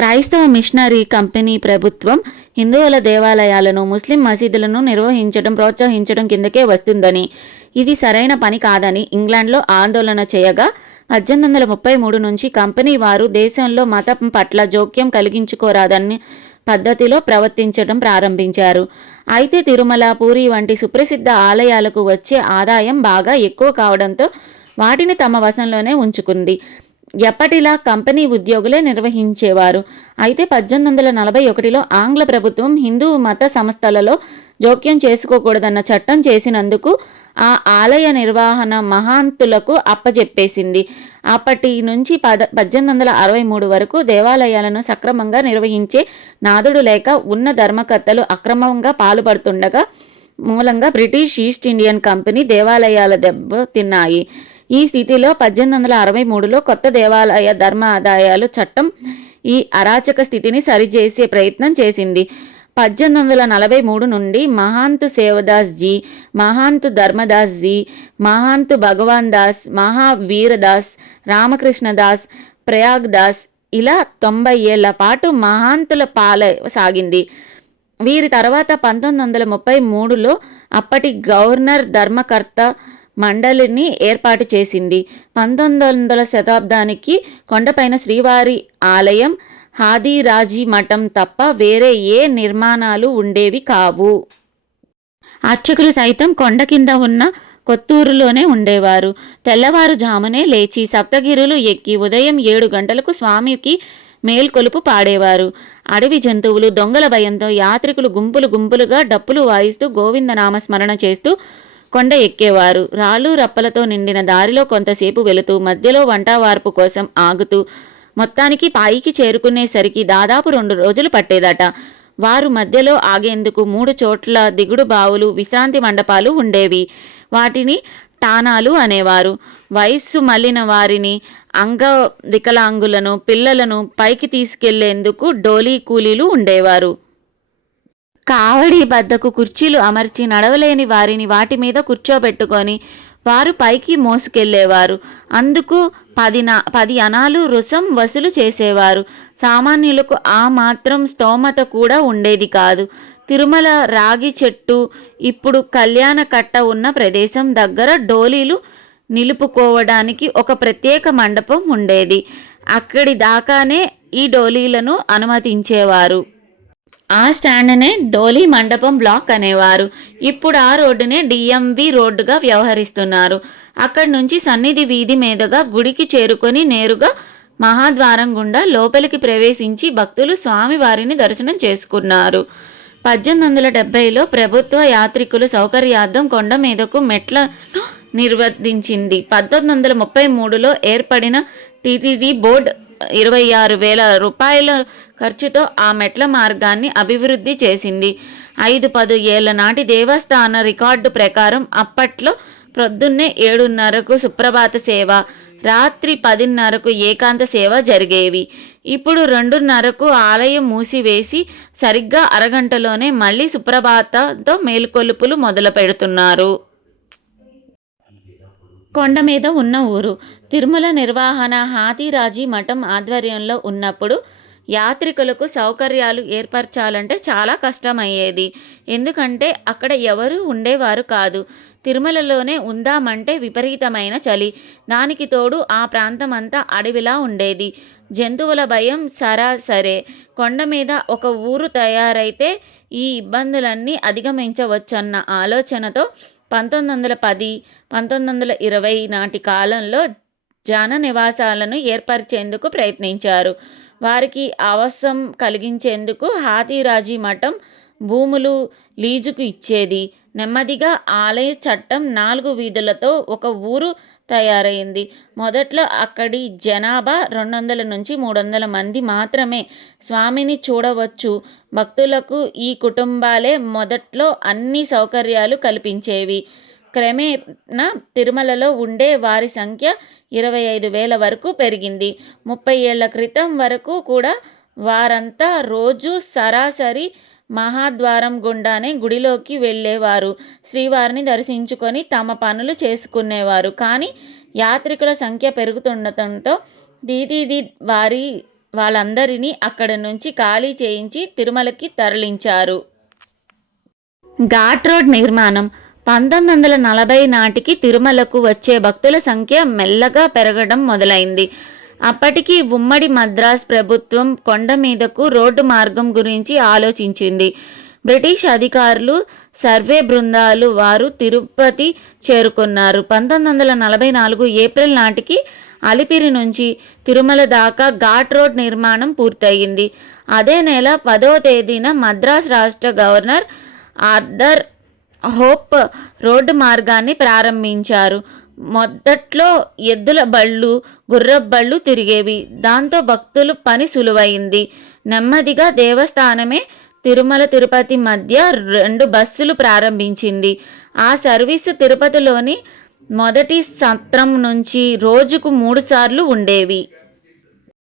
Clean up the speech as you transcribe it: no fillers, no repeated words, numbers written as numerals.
క్రైస్తవ machinery company ప్రభుత్వం హిందువుల దేవాలయాలను, ముస్లిం మసీదులను నిర్వహించడం, ప్రోత్సహించడం కిందకే వస్తుందని, ఇది సరైన పని కాదని ఇంగ్లాండ్లో ఆందోళన చేయగా 1833 నుంచి కంపెనీ వారు దేశంలో మతం పట్ల జోక్యం కలిగించుకోరాదని పద్ధతిలో ప్రవర్తించడం ప్రారంభించారు. అయితే తిరుమల, పూరి వంటి సుప్రసిద్ధ ఆలయాలకు వచ్చే ఆదాయం బాగా ఎక్కువ కావడంతో వాటిని తమ వశంలోనే ఉంచుకుంది. ఎప్పటిలా కంపెనీ ఉద్యోగులే నిర్వహించేవారు. అయితే 1841లో ఆంగ్ల ప్రభుత్వం హిందూ మత సంస్థలలో జోక్యం చేసుకోకూడదన్న చట్టం చేసినందుకు ఆ ఆలయ నిర్వహణ మహాంతులకు అప్పజెప్పేసింది. అప్పటి నుంచి 1863 వరకు దేవాలయాలను సక్రమంగా నిర్వహించే నాథుడు లేక ఉన్న ధర్మకర్తలు అక్రమంగా పాల్పడుతుండగా మూలంగా బ్రిటిష్ ఈస్ట్ ఇండియన్ కంపెనీ దేవాలయాల దెబ్బతిన్నాయి. ఈ స్థితిలో 1863లో కొత్త దేవాలయ ధర్మ ఆదాయాలు చట్టం ఈ అరాచక స్థితిని సరిచేసే ప్రయత్నం చేసింది. 1843 నుండి మహాంతు సేవదాస్ జీ, మహాంతు ధర్మదాస్ జీ, మహాంతు భగవాన్ దాస్, మహావీరదాస్, రామకృష్ణదాస్, ప్రయాగ్ దాస్ ఇలా 90 ఏళ్ల పాటు మహాంతుల పాల సాగింది. వీరి తర్వాత 1933లో అప్పటి గవర్నర్ ధర్మకర్త మండలిని ఏర్పాటు చేసింది. 1900 శతాబ్దానికి కొండపైన శ్రీవారి ఆలయం, హాథీరాజీ మఠం తప్ప వేరే ఏ నిర్మాణాలు ఉండేవి కావు. అర్చకులు సైతం కొండ కింద ఉన్న కొత్తూరులోనే ఉండేవారు. తెల్లవారుజామునే లేచి సప్తగిరులు ఎక్కి ఉదయం 7 గంటలకు స్వామికి మేల్కొలుపు పాడేవారు. అడవి జంతువులు, దొంగల భయంతో యాత్రికులు గుంపులు గుంపులుగా డప్పులు వాయిస్తూ గోవిందనామస్మరణ చేస్తూ కొండ ఎక్కేవారు. రాళ్ళు రప్పలతో నిండిన దారిలో కొంతసేపు వెళుతూ మధ్యలో వంటవార్పు కోసం ఆగుతూ మొత్తానికి పైకి చేరుకునేసరికి దాదాపు 2 రోజులు పట్టేదట. వారు మధ్యలో ఆగేందుకు 3 చోట్ల దిగుడు బావులు, విశ్రాంతి మండపాలు ఉండేవి. వాటిని టానాలు అనేవారు. వయస్సు మళ్ళిన వారిని, అంగ వికలాంగులను, పిల్లలను పైకి తీసుకెళ్లేందుకు డోలీ కూలీలు ఉండేవారు. కావడి బద్దకు కుర్చీలు అమర్చి నడవలేని వారిని వాటి మీద కూర్చోబెట్టుకొని వారు పైకి మోసుకెళ్లేవారు. అందుకు 10 అణాలు రుసం వసూలు చేసేవారు. సామాన్యులకు ఆ మాత్రం స్తోమత కూడా ఉండేది కాదు. తిరుమల రాగి చెట్టు, ఇప్పుడు కళ్యాణ కట్ట ఉన్న ప్రదేశం దగ్గర డోలీలు నిలుపుకోవడానికి ఒక ప్రత్యేక మండపం ఉండేది. అక్కడి దాకానే ఈ డోలీలను అనుమతించేవారు. ఆ స్టాండ్నే డోలీ మండపం బ్లాక్ అనేవారు. ఇప్పుడు ఆ రోడ్డునే డిఎంవి రోడ్డుగా వ్యవహరిస్తున్నారు. అక్కడి నుంచి సన్నిధి వీధి మీదుగా గుడికి చేరుకొని నేరుగా మహాద్వారం గుండా లోపలికి ప్రవేశించి భక్తులు స్వామివారిని దర్శనం చేసుకున్నారు. 1870లో ప్రభుత్వ యాత్రికుల సౌకర్యార్థం కొండ మీదకు మెట్లను నిర్వర్తించింది. 1933లో ఏర్పడిన టీటీడీ బోర్డు 26,000 రూపాయల ఖర్చుతో ఆ మెట్ల మార్గాన్ని అభివృద్ధి చేసింది. 5-10 ఏళ్ల నాటి దేవస్థాన రికార్డు ప్రకారం అప్పట్లో ప్రొద్దున్నే 7:30కు సుప్రభాత సేవ, రాత్రి 10:30కు ఏకాంత సేవ జరిగేవి. ఇప్పుడు 2:30కు ఆలయం మూసివేసి సరిగ్గా అరగంటలోనే మళ్ళీ సుప్రభాతంతో మేల్కొలుపులు మొదలు పెడుతున్నారు. కొండ మీద ఉన్న ఊరు. తిరుమల నిర్వహణ హాథీరాజీ మఠం ఆధ్వర్యంలో ఉన్నప్పుడు యాత్రికులకు సౌకర్యాలు ఏర్పరచాలంటే చాలా కష్టమయ్యేది. ఎందుకంటే అక్కడ ఎవరూ ఉండేవారు కాదు. తిరుమలలోనే ఉందామంటే విపరీతమైన చలి. దానికి తోడు ఆ ప్రాంతమంతా అడవిలా ఉండేది. జంతువుల భయం సరే. కొండ మీద ఒక ఊరు తయారైతే ఈ ఇబ్బందులన్నీ అధిగమించవచ్చన్న ఆలోచనతో 1910, 1920 నాటి కాలంలో జన నివాసాలను ఏర్పరిచేందుకు ప్రయత్నించారు. వారికి అవసరం కలిగించేందుకు హాథీరాజీ మఠం భూములు లీజుకు ఇచ్చేది. నెమ్మదిగా ఆలయ చట్టం 4 వీధులతో ఒక ఊరు తయారైంది. మొదట్లో అక్కడి జనాభా 200 నుంచి 300 మంది మాత్రమే స్వామిని చూడవచ్చు. భక్తులకు ఈ కుటుంబాలే మొదట్లో అన్ని సౌకర్యాలు కల్పించేవి. క్రమేణా తిరుమలలో ఉండే వారి సంఖ్య 25,000 వరకు పెరిగింది. 30 ఏళ్ల క్రితం వరకు కూడా వారంతా రోజు సరాసరి మహాద్వారం గుండానే గుడిలోకి వెళ్ళేవారు. శ్రీవారిని దర్శించుకొని తమ పనులు చేసుకునేవారు. కానీ యాత్రికుల సంఖ్య పెరుగుతుండటంతో టీటీడీ వారి వాళ్ళందరినీ అక్కడి నుంచి ఖాళీ చేయించి తిరుమలకి తరలించారు. ఘాట్ రోడ్ నిర్మాణం 1940 నాటికి తిరుమలకు వచ్చే భక్తుల సంఖ్య మెల్లగా పెరగడం మొదలైంది. అప్పటికి ఉమ్మడి మద్రాస్ ప్రభుత్వం కొండ మీదకు రోడ్డు మార్గం గురించి ఆలోచించింది. బ్రిటిష్ అధికారులు సర్వే బృందాలు వారు తిరుపతి చేరుకున్నారు. 1944 ఏప్రిల్ నాటికి అలిపిరి నుంచి తిరుమల దాకా ఘాట్ రోడ్ నిర్మాణం పూర్తయింది. అదే నెల 10వ తేదీన మద్రాస్ రాష్ట్ర గవర్నర్ ఆర్థర్ హోప్ రోడ్డు మార్గాన్ని ప్రారంభించారు. మొదట్లో ఎద్దుల బళ్ళు, గుర్రపు బళ్ళు తిరిగేవి. దాంతో భక్తులు పని సులువైంది. నెమ్మదిగా దేవస్థానమే తిరుమల తిరుపతి మధ్య 2 బస్సులు ప్రారంభించింది. ఆ సర్వీసు తిరుపతిలోని మొదటి సత్రం నుంచి రోజుకు 3 సార్లు ఉండేవి.